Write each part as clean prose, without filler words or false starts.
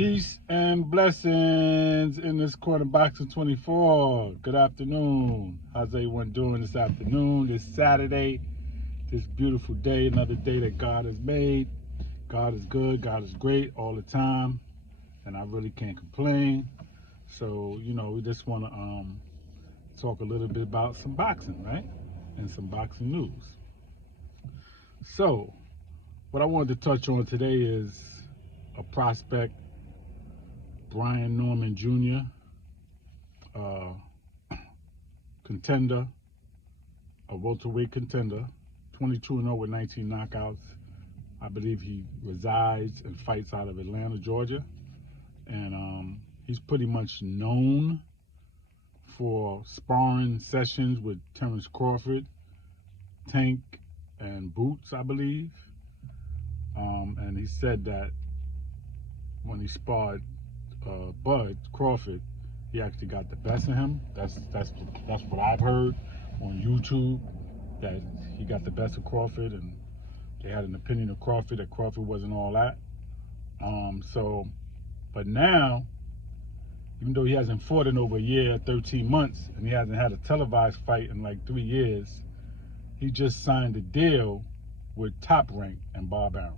Peace and blessings in this corner box of 24. Good afternoon. How's everyone doing this afternoon, this Saturday, this beautiful day, another day that God has made. God is good, God is great all the time, and I really can't complain. So, we just want to talk a little bit about some boxing, right? And some boxing news. So, what I wanted to touch on today is a prospect, Brian Norman Jr., uh, contender, a welterweight contender, 22-0 with 19 knockouts. I believe he resides and fights out of Atlanta, Georgia, and he's pretty much known for sparring sessions with Terrence Crawford, Tank, and Boots, I believe. And he said that when he sparred Bud Crawford, he actually got the best of him. That's what I've heard on YouTube, that he got the best of Crawford, and they had an opinion of Crawford that Crawford wasn't all that. But now, even though he hasn't fought in over a year, 13 months, and he hasn't had a televised fight in like 3 years, he just signed a deal with Top Rank and Bob Arum.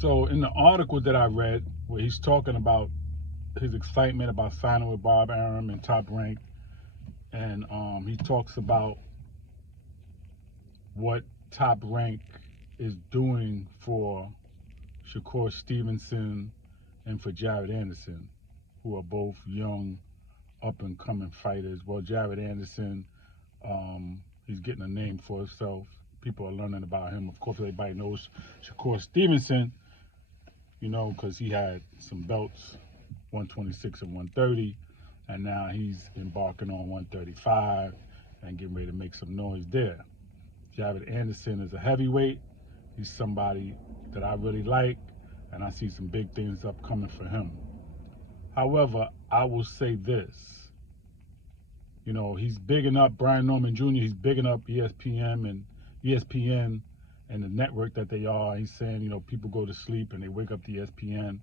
So in the article that I read, where he's talking about his excitement about signing with Bob Arum and Top Rank, and he talks about what Top Rank is doing for Shakur Stevenson and for Jared Anderson, who are both young, up-and-coming fighters. Well, Jared Anderson, he's getting a name for himself. People are learning about him. Of course, everybody knows Shakur Stevenson, because he had some belts, 126 and 130, and now he's embarking on 135 and getting ready to make some noise there. Jared Anderson is a heavyweight. He's somebody that I really like, and I see some big things upcoming for him. However, I will say this. He's bigging up Brian Norman Jr., he's bigging up ESPN and the network that they are. He's saying, people go to sleep and they wake up to ESPN.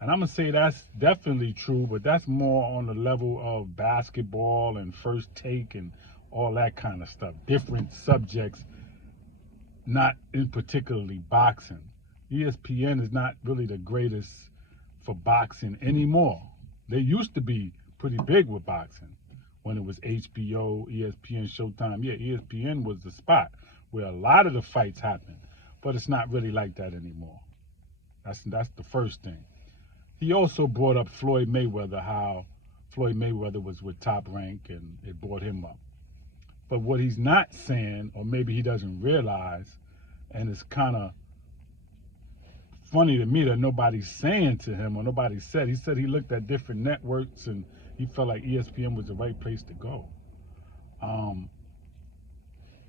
And I'm going to say that's definitely true, but that's more on the level of basketball and First Take and all that kind of stuff. Different subjects, not in particularly boxing. ESPN is not really the greatest for boxing anymore. They used to be pretty big with boxing when it was HBO, ESPN, Showtime. Yeah, ESPN was the spot where a lot of the fights happened, but it's not really like that anymore. That's the first thing. He also brought up Floyd Mayweather, how Floyd Mayweather was with Top Rank and it brought him up. But what he's not saying, or maybe he doesn't realize, and it's kind of funny to me that nobody's saying to him, or nobody said. He said he looked at different networks and he felt like ESPN was the right place to go. I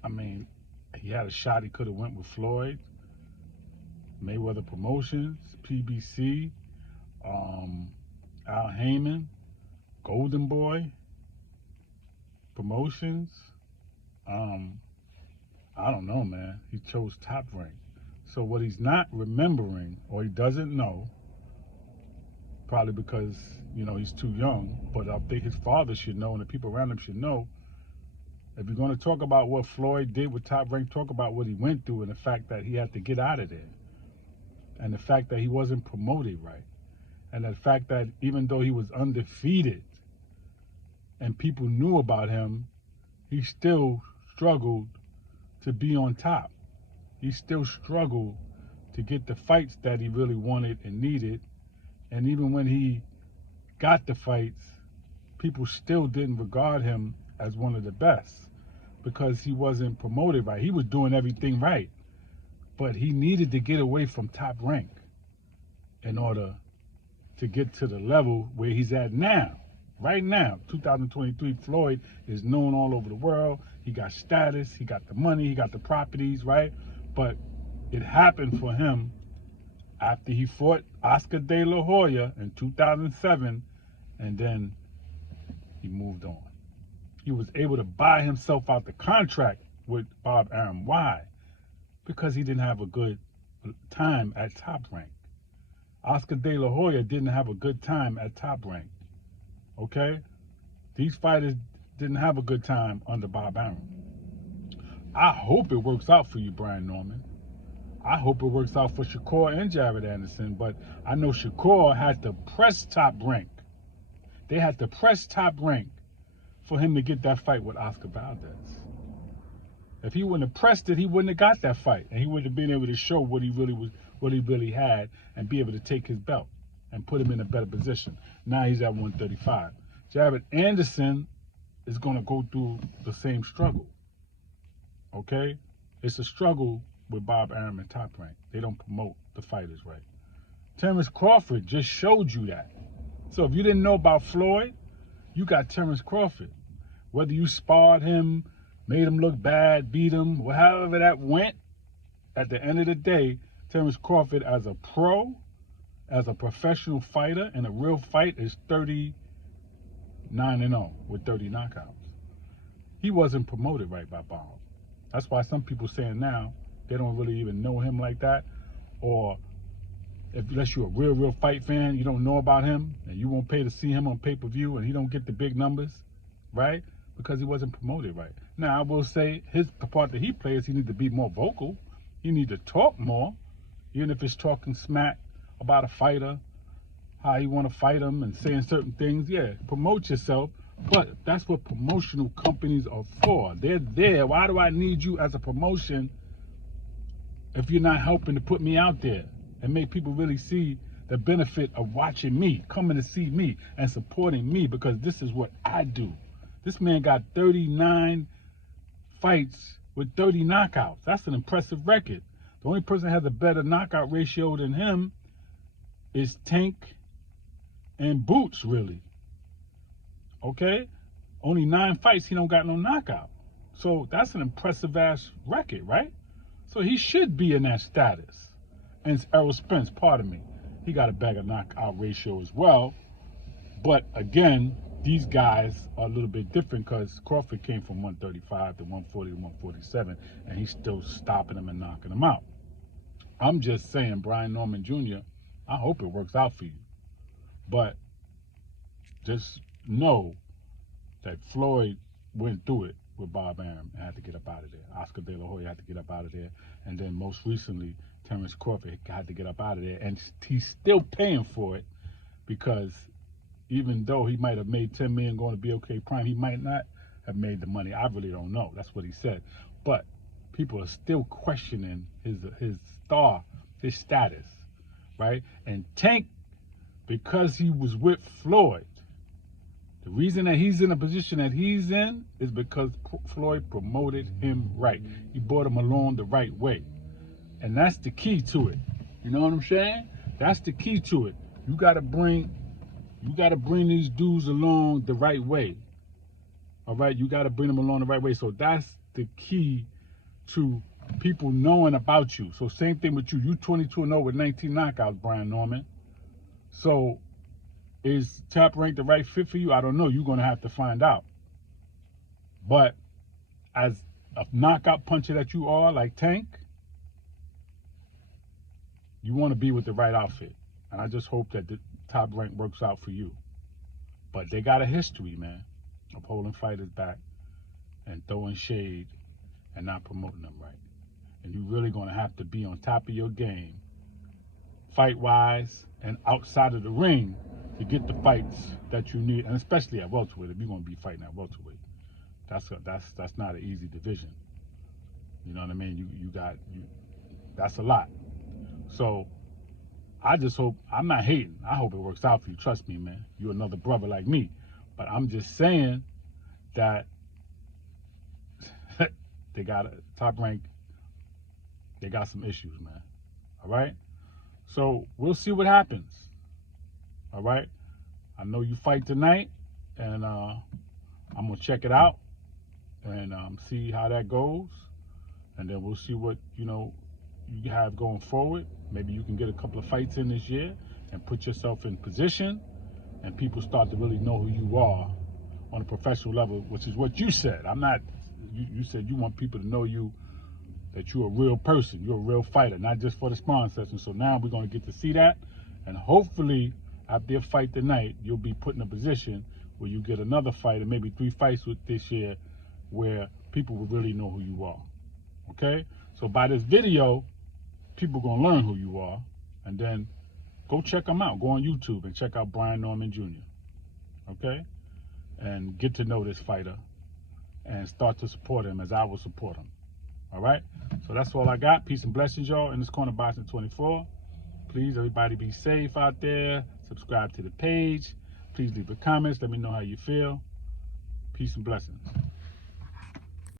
mean, he had a shot. He could have went with Floyd, Mayweather Promotions, PBC, Al Heyman, Golden Boy Promotions. I don't know, man. He chose Top Rank. So what he's not remembering, or he doesn't know, probably because he's too young, but I think his father should know and the people around him should know. If you're going to talk about what Floyd did with Top Rank, talk about what he went through and the fact that he had to get out of there, and the fact that he wasn't promoted right, and the fact that even though he was undefeated and people knew about him, he still struggled to be on top. He still struggled to get the fights that he really wanted and needed. And even when he got the fights, people still didn't regard him as one of the best because he wasn't promoted right. He was doing everything right, but he needed to get away from Top Rank in order to get to the level where he's at now. Right now, 2023, Floyd is known all over the world. He got status, he got the money, he got the properties, right? But it happened for him after he fought Oscar De La Hoya in 2007, and then he moved on. He was able to buy himself out the contract with Bob Arum. Why? Because he didn't have a good time at Top Rank. Oscar De La Hoya didn't have a good time at Top Rank. Okay? These fighters didn't have a good time under Bob Arum. I hope it works out for you, Brian Norman. I hope it works out for Shakur and Jared Anderson, but I know Shakur had to press Top Rank. They had to press Top Rank for him to get that fight with Oscar Valdez. If he wouldn't have pressed it, he wouldn't have got that fight, and he wouldn't have been able to show what he really had, and be able to take his belt and put him in a better position. Now he's at 135. Jared Anderson is going to go through the same struggle. Okay? It's a struggle with Bob Arum and Top Rank. They don't promote the fighters right. Terrence Crawford just showed you that. So if you didn't know about Floyd, you got Terrence Crawford. Whether you sparred him, made him look bad, beat him, however that went, at the end of the day, Terrence Crawford as a pro, as a professional fighter in a real fight is 39-0 with 30 knockouts. He wasn't promoted right by Bob. That's why some people saying now they don't really even know him like that, or unless you're a real fight fan, you don't know about him, and you won't pay to see him on pay-per-view, and he don't get the big numbers, right? Because he wasn't promoted right. Now, I will say the part that he plays, he needs to be more vocal. He needs to talk more, even if it's talking smack about a fighter, how you want to fight him and saying certain things. Yeah, promote yourself, but that's what promotional companies are for. They're there. Why do I need you as a promotion if you're not helping to put me out there and make people really see the benefit of watching me, coming to see me and supporting me, because this is what I do. This man got 39 fights with 30 knockouts. That's an impressive record. The only person that has a better knockout ratio than him is Tank and Boots, really. Okay? Only 9 fights, he don't got no knockout. So that's an impressive ass record, right? So he should be in that status. And it's Errol Spence, pardon me. He got a better knockout ratio as well. But again, these guys are a little bit different because Crawford came from 135 to 140 to 147, and he's still stopping them and knocking them out. I'm just saying, Brian Norman Jr., I hope it works out for you. But just know that Floyd went through it with Bob Arum and had to get up out of there. Oscar De La Hoya had to get up out of there. And then most recently, Terrence Crawford had to get up out of there. And he's still paying for it, because even though he might have made $10 million going to BOK Prime, he might not have made the money. I really don't know. That's what he said. But people are still questioning his star, his status, right? And Tank, because he was with Floyd, the reason that he's in the position that he's in is because Floyd promoted him right. He brought him along the right way. And that's the key to it. You know what I'm saying? That's the key to it. You gotta bring these dudes along the right way. All right? You gotta bring them along the right way. So that's the key to people knowing about you. So same thing with you. You 22-0 with 19 knockouts, Brian Norman. So is Top Rank the right fit for you? I don't know. You're going to have to find out. But as a knockout puncher that you are, like Tank, you want to be with the right outfit. And I just hope that the Top Rank works out for you. But they got a history, man, of holding fighters back and throwing shade and not promoting them right. And you're really going to have to be on top of your game, fight-wise and outside of the ring, to get the fights that you need, and especially at welterweight. If you're going to be fighting at welterweight, that's not an easy division. You know what I mean? That's a lot. So I just hope, I'm not hating. I hope it works out for you. Trust me, man. You're another brother like me. But I'm just saying that they got a Top Rank. They got some issues, man. All right. So we'll see what happens. All right, I know you fight tonight, and I'm gonna check it out and see how that goes, and then we'll see what you have going forward. Maybe you can get a couple of fights in this year and put yourself in position, and people start to really know who you are on a professional level, which is what you said. I'm not. You said you want people to know you, that you're a real person, you're a real fighter, not just for the sparring session. So now we're gonna get to see that. And hopefully, after your fight tonight, you'll be put in a position where you get another fight, and maybe 3 fights with this year, where people will really know who you are. Okay? So by this video, people gonna learn who you are, and then go check them out. Go on YouTube and check out Brian Norman Jr. Okay? And get to know this fighter and start to support him as I will support him. All right? So that's all I got. Peace and blessings, y'all, in this corner boxing 24. Please, everybody, be safe out there. Subscribe to the page. Please leave the comments. Let me know how you feel. Peace and blessings.